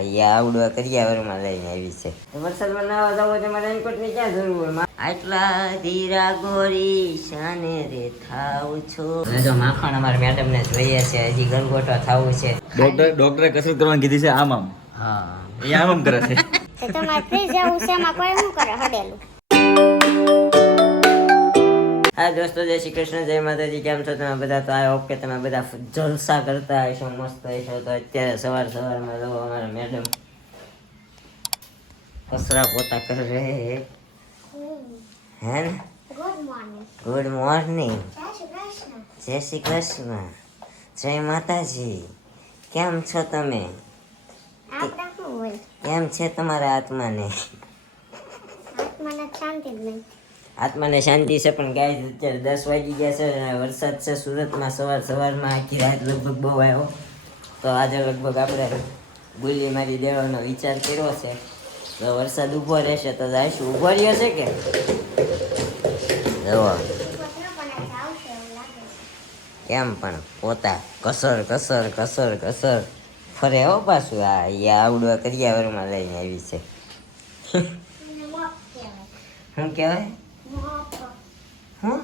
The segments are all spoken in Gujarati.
એ આવડવા કરિયાવરમાં લઈને આવી છે. વરસાદમાં નાવા જાવ તો મારે રેનકોટની ક્યાં જરૂર હોય? આટલા ધીરા ગોરી શાને રે થાવ છો. જો માખણ અમારા મેડમ ને જોઈએ છે, હજી ગલગોટો થવું છે. ડોક્ટરે કસરત કરવાની કીધી છે આમ. હા એ આમ કરે છે. તો તમારે ફ્રી જવું છે એમાં કોઈ શું કરે હડેલું. હા દોસ્તો, જય શ્રી કૃષ્ણ, જય માતાજી. કેમ છો તમે બધા? તો આ ઓકે, તમે બધા જલસા કરતા હશો, મસ્ત હશો. તો અત્યારે સવારમાં જો અમારા મેડમ કસરા પોતા કરે હે ને. Good morning. Good morning. જય શ્રી કૃષ્ણ. જય શ્રી કૃષ્ણ, જય માતાજી. કેમ છો તમે? આપણા શું હોય? કેમ છે તમારા આત્માને? આત્માને શાંતિ જ નહીં. આત્માને શાંતિ છે, પણ ગાય અત્યારે 10 વાગી ગયા છે અને વરસાદ છે સુરતમાં. સવારમાં આખી રાત લગભગ બહુ આવ્યો. તો આજે લગભગ આપણે ગુલ્લી મારી દેવાનો વિચાર કર્યો છે. તો વરસાદ ઊભો રહેશે તો જઈશું. ઊભો રહ્યો છે કે જવો કેમ પણ પોતા કસર કસર કસર કસર ફરે હો પાછું. આ એ આવડવા કરિયાવરમાં લઈને આવી છે. શું કહેવાય? હું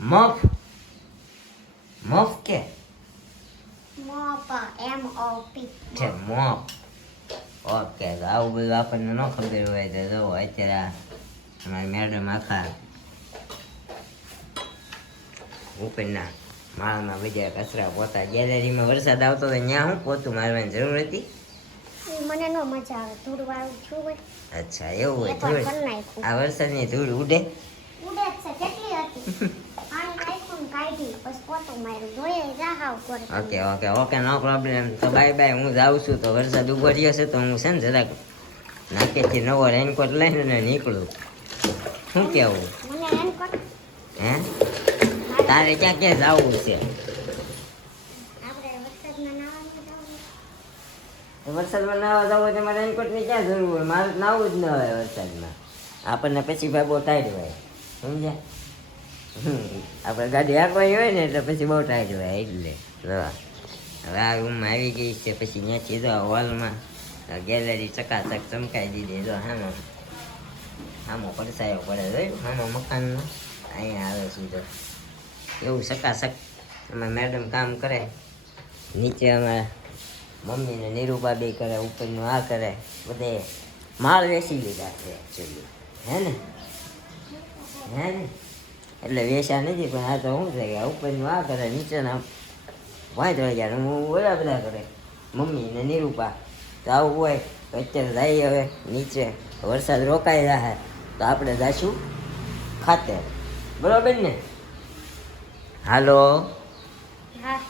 મફ મફ કે છે મોપ. ઓકે, તો આવું બધું આપણને ન ખબર હોય તો જો અત્યારે અમારી મેડમ આખા ઉપરના માળમાં બધા કચરા પોતા. ગેલેરીમાં વરસાદ આવતો તો ત્યાં હું પોતું મારવાની જરૂર હતી? મને નો મજા આવે ધૂળ વાળું છું હોય. અચ્છા એવું હોય. એકવાર ધૂળ, કરી નાખ્યું. આ વરસાદની ધૂળ ઉડે? ઉડે જ છે. કેટલી હતી? પાણી નાખ્યું ને કાઢી પછી પોતું માર્યું. જોઈએ જાહાવ કરે. ઓકે ઓકે ઓકે, નો પ્રોબ્લેમ. તો બાય બાય, હું જાઉં છું. તો વરસાદ ઉભો રહ્યો છે તો હું છે ને જરાક નાકેથી નવો રેનકોટ લઈને નીકળું. શું કેવું? મને રેનકોટ હે તારે ક્યાં ક્યાં જવું છે? આપણે વરસાદમાં નાવાનું જવું. વરસાદમાં નાવા જવું હોય તો મારે રેનકોટની ક્યાં જરૂર હોય? મારે નાવું જ ન હોય વરસાદમાં. આપણને પછી ભાઈ બહુ ટાઈટ હોય, સમજ્યા? આપણે ગાડી હાંકવાની હોય ને એટલે પછી બહુ ટાઈટ હોય. એટલે જો હવે આ રૂમમાં આવી ગઈ છે. પછી ત્યાંથી જો હોલમાં ગેલેરી ચકાચક ચમકાઈ દીધી. જો આમો પડસાયો પડે જોયું આમાં મકાનનો. અહીંયા આવે સીધો એવું ચકાચક. એમાં મેડમ કામ કરે, નીચે અમારા મમ્મી ને નીરુબા બી કરે, ઉપરનું આ કરે. બધે માળ વેચી લીધા છે એકચ્યુઅલી, હે ને એટલે વેચા નથી, પણ આ તો શું છે કે ઉપરનું આ કરે, નીચેના વાંચ વાગ્યા હું ઓલા બધા કરે મમ્મી ને નીરુબા. તો આવું હોય તો અત્યારે જઈએ હવે નીચે. વરસાદ રોકાઈ જાય તો આપણે જઈશું ખાતે, બરોબર ને? હાલો. હા.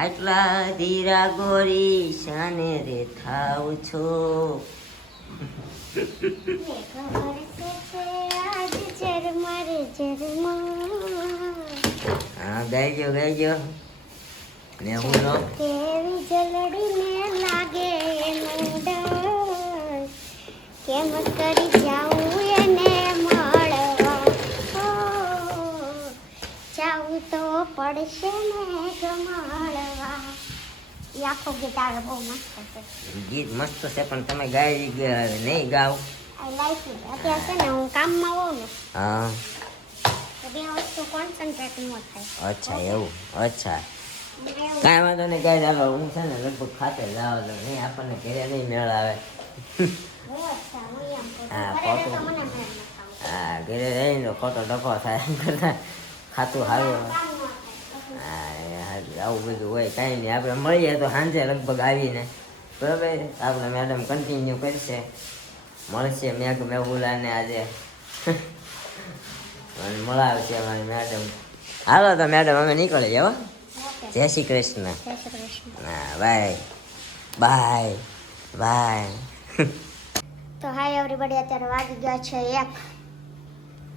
આટલા ધીરા ગોરી શાને રે થાવ છો. ખબર છે આજ ઝરમર ઝરમર હા ગાઈજો ગાઈજો ને હું નો કેવી જલડીને લાગે એનો ડર. કેમ કરી જાઉં એને મળવા. જાઉં તો પડશે ને ગમાડવા. એ આખો ગીત આવે બહુ મસ્ત છે. ગીત મસ્ત છે, પણ તમે ગાઈ નહીં ગાવ. I like it. અત્યારે છે ને હું કામમાં હોઉં ને હા તો બે વસ્તુ કોન્સન્ટ્રેટ ન થાય. અચ્છા એવું. અચ્છા કાંઈ વાંધો નહીં, કાંઈ ચાલો. હું છે ને લગભગ ખાતે જવા દઉં. નહીં આપણને ઘરે નહીં મેળ આવે. હા ખોટું. હા ઘરે રહીને તો ખોટો ડખો થાય એમ કરતા ખાતું સારું. હા આવું બધું હોય. કાંઈ નહીં, આપણે મળીએ તો સાંજે લગભગ આવીને, બરાબર? આપણે મેડમ કન્ટિન્યુ કરશે, મળશે મેહુલાને આજે અને મળાવશે અમારી મેડમ. હાલો તો મેડમ અમે નીકળી જાઓ. જય શ્રી કૃષ્ણ. હા બાય બાય બાય. તો હાય એવરીબડી, અત્યારે વાગી ગયા છે 1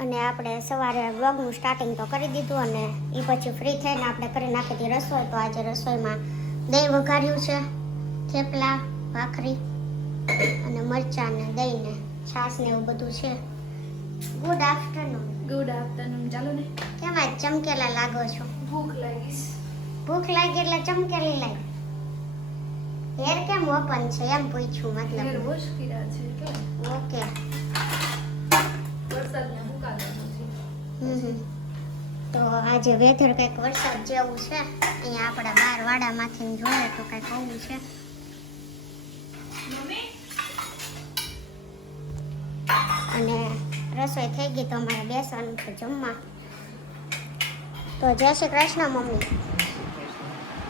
અને આપણે સવારે બ્લોગનું સ્ટાર્ટિંગ તો કરી દીધું અને એ પછી ફ્રી થઈને આપણે કરી નાખી હતી રસોઈ. તો આજે રસોઈમાં દહીં વઘાર્યું છે, થેપલા, ભાખરી અને મરચાં ને દહીં ને છાશ ને એવું બધું છે. Good afternoon. Good afternoon. ચાલો ને. કેમ આજ ચમકેલા લાગો છો? ભૂખ લાગીશ. ભૂખ લાગી એટલે ચમકેલી લાગી. હેર કેમ ઓપન છે એમ પૂછ્યું હેર મતલબ. વોશ કર્યા છે કે ઓકે. વરસાદના હુકાવાનું છે. હમ. તો આજે વેધર કંઈક વરસાદ જેવું છે. અહીંયા આપણા બાર વાડામાંથી જોઈએ તો કંઈક આવું છે. અને રસોઈ થઈ ગઈ તો અમારે બેસવાનું છે જમવા. તો જય શ્રી કૃષ્ણ મમ્મી.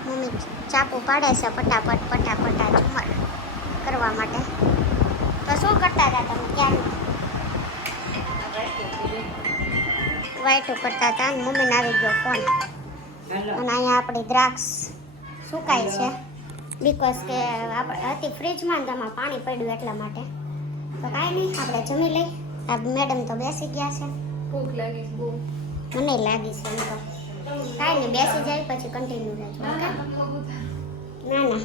મમ્મી ચાકુ પાડે છે ફટાફટ ઝુમર કરવા માટે. તો શું કરતા હતા તમે ક્યાંનું? વાઈટું કરતા હતા અને મમ્મીને આવી ગયો ફોન. અને અહીંયા આપણી દ્રાક્ષ સુકાય છે બીકોઝ કે હતી ફ્રીજમાં તેમાં પાણી પડ્યું એટલા માટે. તો કાંઈ નહીં, આપણે જમી લઈ. આ મેડમ તો બેસી ગયા છે. ભૂખ લાગી છે બહુ. મને લાગી છે એમ તો. કાંઈ નહીં, બેસી જાય પછી કન્ટિન્યુ રહેજો. ઓકે? ના ના,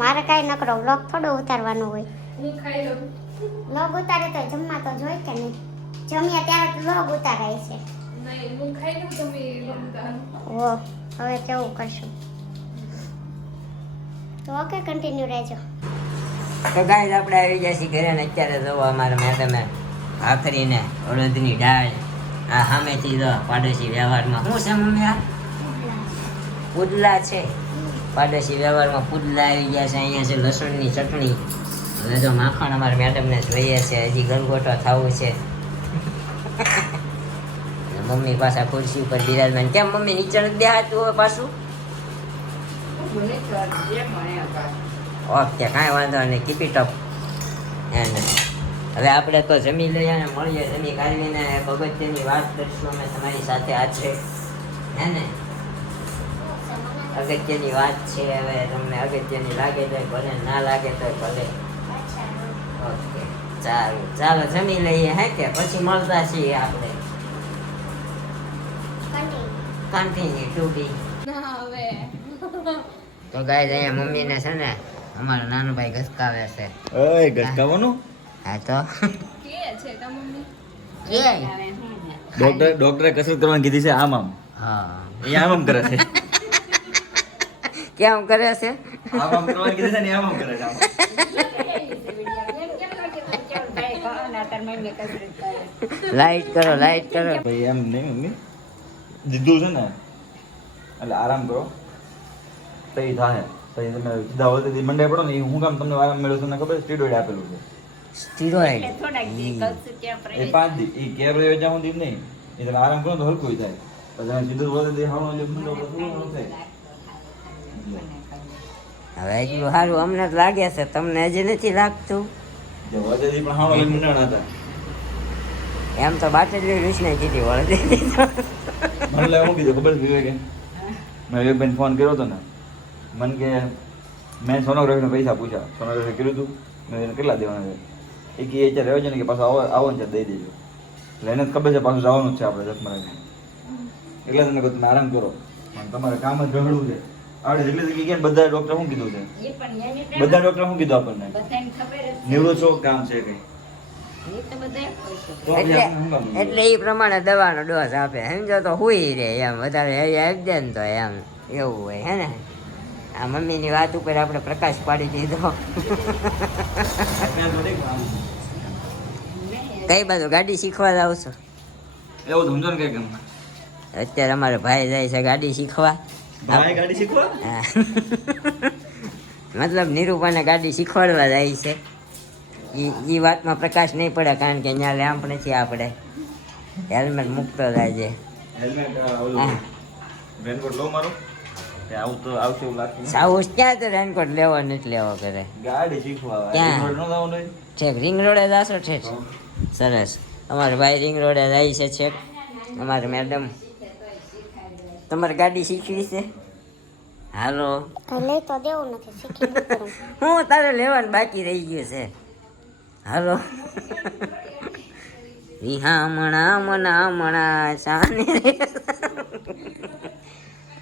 મારે કાંઈ નકરો વ્લોગ થોડો ઉતારવાનો હોય. હું ખાઈ લઉં. વ્લોગ ઉતારે તો જમવા તો જોઈ કે નહીં? જમ્યા ત્યારે વ્લોગ ઉતારાય છે. નહીં, હું ખાઈ લઉં તમે લમતા. ઓ હવે કેવું કરશું? તો ઓકે, કન્ટિન્યુ રહેજો. તો ગાઈસ આપણે આવી ગયા છીએ ઘરે ને અત્યારે જોવો અમારા મેડમે ભાખરીને અડદની દાળ આ સામેથી જો પાડોશી વ્યવહારમાં શું છે મમ્મી? આ પુડલા છે. પાડોશી વ્યવહારમાં પુડલા આવી ગયા છે. અહીંયા છે લસણની ચટણી. હવે જો માખણ અમારા મેડમને જોઈએ છે. હજી ગલગોટો થવું છે. મમ્મી પાછા ખુરશી ઉપર બિરાજમાન. કેમ મમ્મી નીચે નથી બેહાતું હવે પાછું? ઓકે, કાંઈ વાંધો નહીં, કીપ ઇટ અપ. એન્ડ હવે આપણે તો જમી લઈએ અને મળીએ. જમી કાઢવીને એક અગત્યની વાત કરીશું અમે તમારી સાથે આજે. હે ને? અગત્યની વાત છે. હવે તમને અગત્યની લાગે તો ભલે, ના લાગે તો ભલે. ઓકે, સારું, ચાલો જમી લઈએ. હે કે પછી મળતા છીએ આપણે. કન્ટિન્યુ ટુ બી. ના હવે. તો ગાઈસ અહીંયા મમ્મીને છે ને અમારો નાનો ભાઈ ઘસકાવે છે. ઓય ગસકાવાનું હા તો કે છે કા મમ્મી? ડોક્ટરે કસરત કરવાની કીધી છે આમ આમ. હા, એ આમ આમ કરે છે. કેમ કરે છે? આમ આમ કરવાની કીધી છે ને આમ આમ કરે છે. લાઈટ કરો, લાઈટ કરો. ભાઈ એમ નહીં મમ્મી, દીધું છે ને એટલે આરામ કરો તો એ થાય. પછી તમે સીધા હોય મંડે પડો ને એ હું કામ તમને આરામ મળ્યો તમને ખબર? સ્ટીરોઇડ આપેલું છે. સ્ટીરોઇડ. એ 5 દી એ કેબ રહ્યો જ્યાં સુધી નહીં. એ તમે આરામ કરો તો હલકું થાય. પછી તમે સીધું હોય તો દેખાવાનું જે મંડો બધું થાય. હવે એટલું સારું અમને જ લાગે છે, તમને હજી નથી લાગતું? જે વધેથી પણ હાણો લઈને મંડાણા હતા. એમ તો બાટલી વિષને કીધી વળે. મને લાગે શું કીધું ખબર છે વિવેકે? મેં વિવેકભાઈને ફોન કર્યો હતો ને, મને કે મેં સોનોગ્રાફીના પૈસા પૂછ્યા. સોનોગ્રાફી કર્યું હતું, મેં એને કેટલા દેવાના છે? એ કે અત્યારે રહેજો ને કે પાછું આવો ને ત્યારે દઈ દેજો. એટલે એને જ ખબર છે પાછું જવાનું જ છે આપણે જસમરાને. એટલે તમને કહું તમે આરામ કરો, અને તમારે કામ જ ગહડવું છે. આપણે જેટલી જગ્યાએ ગયા ને બધા ડૉક્ટર શું કીધું છે? બધા ડૉક્ટર શું કીધું આપણને? નિવૃત્ત છો કામ છે કંઈ તો આપણે આપણે શું કામ? એટલે એ પ્રમાણે દવાનો ડોઝ આપે. સમજો તો હુઈ રહે એમ, વધારે હેવી આપી દે ને તો એમ એવું હોય. હે ને? આ મમ્મીની વાત ઉપર આપણે પ્રકાશ પાડી દીધો. કઈ બાજુ ગાડી શીખવા જાવ છો? એવું સમજો ને કંઈક એમ. અત્યારે અમારે ભાઈ જાય છે ગાડી શીખવા. ભાઈ ગાડી શીખવા? હા. મતલબ નિરૂપાને ગાડી શીખવાડવા જાય છે. એ વાતમાં પ્રકાશ નહીં પડે કારણ કે અહીંયા લેમ્પ નથી. આપણે હેલ્મેટ મૂકતો જાય છે. હેલ્મેટ હા. ઓલું રેનકોટ લો મારો કે આવું તો આવશે એવું લાગતું નથી. સાઉસ ક્યાં તો રેનકોટ લેવો નથી લેવો કરે. ગાડી શીખવા ક્યાં? રોડ નો જવાનું હોય. છેક રિંગ રોડે જાશો ઠેઠ. સરસ. અમારે ભાઈ રિંગ રોડે જાય છે છેક. અમારે મેડમ તમારે ગાડી શીખવી છે? હાલો. લઈ તો દેવું નથી, શીખી ન કરું. હું તારે લેવાનું બાકી રહી ગયું છે. હાલો. મણા સાને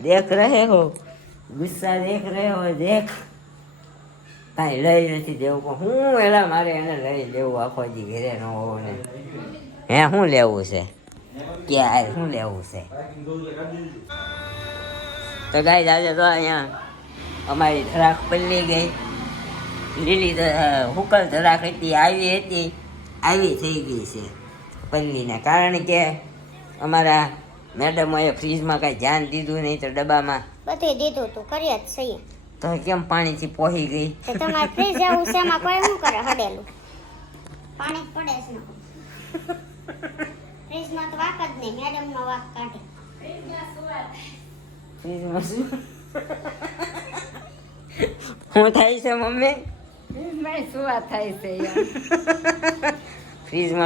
દેખ રહે હો, ગુસ્સા દેખ રહે હો, દેખ. કાંઈ લઈ નથી દેવું પણ હું એલા મારે એને લઈ લેવું. આખો દી ઘરે ન હોવો ને. હે શું લેવું છે? ક્યારે શું લેવું છે? તો ગાય આજે તો અહીંયા અમારી ટ્રક પલ્લી ગઈ. લીલી હુકલ ધરાક હતી આવી થઈ ગઈ છે પલ્લીને, કારણ કે અમારા મેડમોએ ફ્રીજમાં કાંઈ ધ્યાન દીધું નહીં તો ડબ્બામાં બધું દીધું તું કરીએ જ છીએ. તો કેમ પાણીથી પોહી ગઈ. તો તમારે ફ્રીજ એવું છે એમાં કોઈ શું કરે હડેલું પાણી જ પડે છે ને ફ્રીજમાં તો વાક જ નહીં, મેડમનો વાક કાઢે. ફ્રીજમાં શું શું થાય છે મમ્મી? ફ્રીજમાં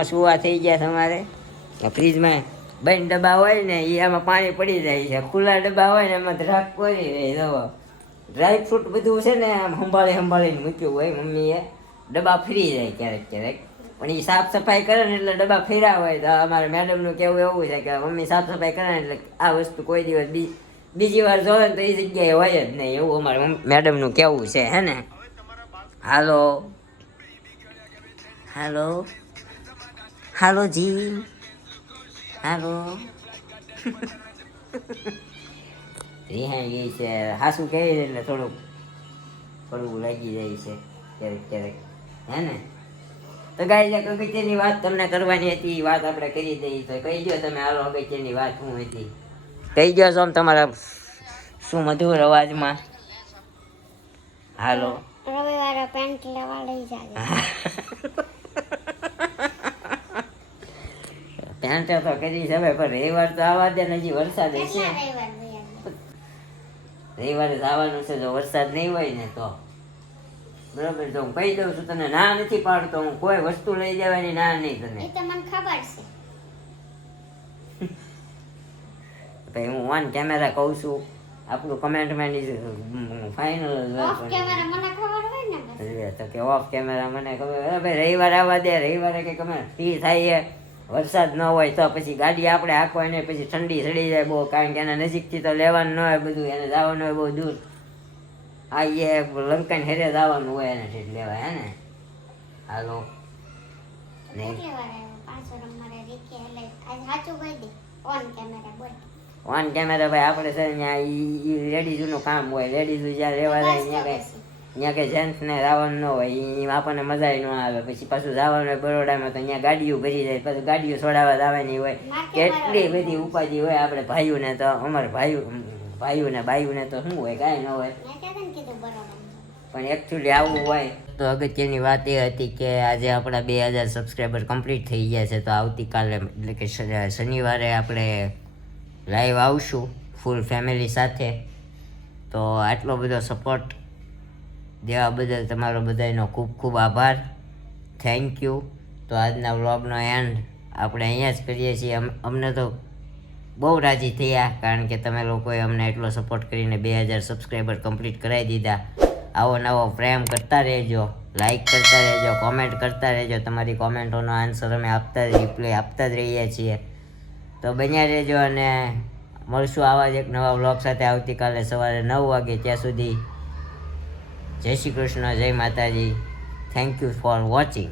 સુવા થઈ ગયા તમારે? ફ્રીજમાં બંધ ડબ્બા હોય ને એ આમાં પાણી પડી જાય છે, ખુલ્લા ડબ્બા હોય ને એમાં ધ્રાક પડી રહે. જવો ડ્રાય ફ્રૂટ બધું છે ને આમ સંભાળીને મૂક્યું હોય મમ્મીએ, ડબ્બા ફરી જાય ક્યારેક ક્યારેક, પણ એ સાફ સફાઈ કરે ને એટલે ડબ્બા ફેર્યા હોય. તો અમારે મેડમનું કહેવું એવું છે કે મમ્મી સાફ સફાઈ કરે ને એટલે આ વસ્તુ કોઈ દિવસ બીજી વાર જોવે ને તો એ જગ્યાએ હોય જ નહીં, એવું અમારે મેડમનું કહેવું છે. હે ને? હાલો હાલો હાલો જી હાલો રિહાઈ ગઈ છે, હાસું કહે એટલે થોડું લાગી જાય છે ક્યારેક ક્યારેક. હે ને? તો ગાય અગત્યની વાત તમને કરવાની હતી, વાત આપણે કરી દઈએ. તો કહી દો તમે, હાલો અગત્યની વાત શું હતી કહી દો છો તમારા શું મધુર અવાજમાં. હાલો રવિવારે પેન્ટ લેવા લઈ જાય. પેન્ટ તો કરી છે પણ રવિવાર તો આવવા દે ને, હજી વરસાદ છે. રવિવારે જવાનું છે, જો વરસાદ નહીં હોય ને તો બરોબર. તો હું કહી દઉં છું તને, ના નથી પાડતો હું, કોઈ વસ્તુ લઈ જવાની ના નહીં તને. એ તો મને ખબર છે. ભાઈ હું ઓન કેમેરા કહું છું, આપણું કમેન્ટમેન્ટ ઇઝ ફાઇનલ. ઓફ કેમેરા મને ખબર હોય ને. તો કે ઓફ કેમેરા મને ખબર. ભાઈ રવિવાર આવવા દે, રવિવારે કંઈક અમે ફ્રી થાય, વરસાદ ન હોય તો પછી ગાડી આપણે હાંકવા ને પછી ઠંડી ચડી જાય બહુ, કારણ કે એના નજીકથી તો લેવાનું ન હોય બધું, એને જવાનું હોય બહુ દૂર. આ એ લંકાને હેરે જવાનું હોય એને ઠીક લેવા. હે ને? હાલો નહીં ઓન કેમેરા ભાઈ આપણે છે ત્યાં લેડીઝનું કામ હોય, લેડીઝ જ્યાં લેવા જાય ત્યાં કંઈ જેન્ટ્સને જવાનું ન હોય, એ આપણને મજા ન આવે. પછી પાછું જવાનું હોય બરોડામાં તો ત્યાં ગાડીઓ ભરી જાય, પછી ગાડીઓ છોડાવવા જવાની હોય, કેટલી બધી ઉપાધિ હોય. આપણે ભાઈઓને તો અમારે ભાઈઓને બાઈઓને તો શું હોય, કાંઈ ન હોય, પણ એકચ્યુઅલી આવું હોય. તો અગત્યની વાત એ હતી કે આજે આપણા 2000 સબસ્ક્રાઈબર કમ્પ્લીટ થઈ ગયા છે. તો આવતીકાલે એટલે કે શનિવારે આપણે લાઈવ આવશું ફૂલ ફેમિલી સાથે. તો આટલો બધો સપોર્ટ દેવા બદલ તમારો બધાનો ખૂબ ખૂબ આભાર, થેન્ક યુ. તો આજના વ્લોગનો એન્ડ આપણે અહીંયા જ કરીએ છીએ. અમને તો બહુ રાજી થયા, કારણ કે તમે લોકોએ અમને એટલો સપોર્ટ કરીને 2000 સબસ્ક્રાઈબર કમ્પ્લીટ કરાવી દીધા. આવો નવો પ્રેમ કરતા રહેજો, લાઈક કરતા રહેજો, કોમેન્ટ કરતા રહેજો. તમારી કોમેન્ટોનો આન્સર અમે રિપ્લાય આપતા જ રહીએ છીએ. તો બન્યા રહેજો અને મળશું આવા જ એક નવા વ્લોગ સાથે આવતીકાલે સવારે 9 વાગે. ત્યાં સુધી જય શ્રી કૃષ્ણ, જય માતાજી. Thank you for watching.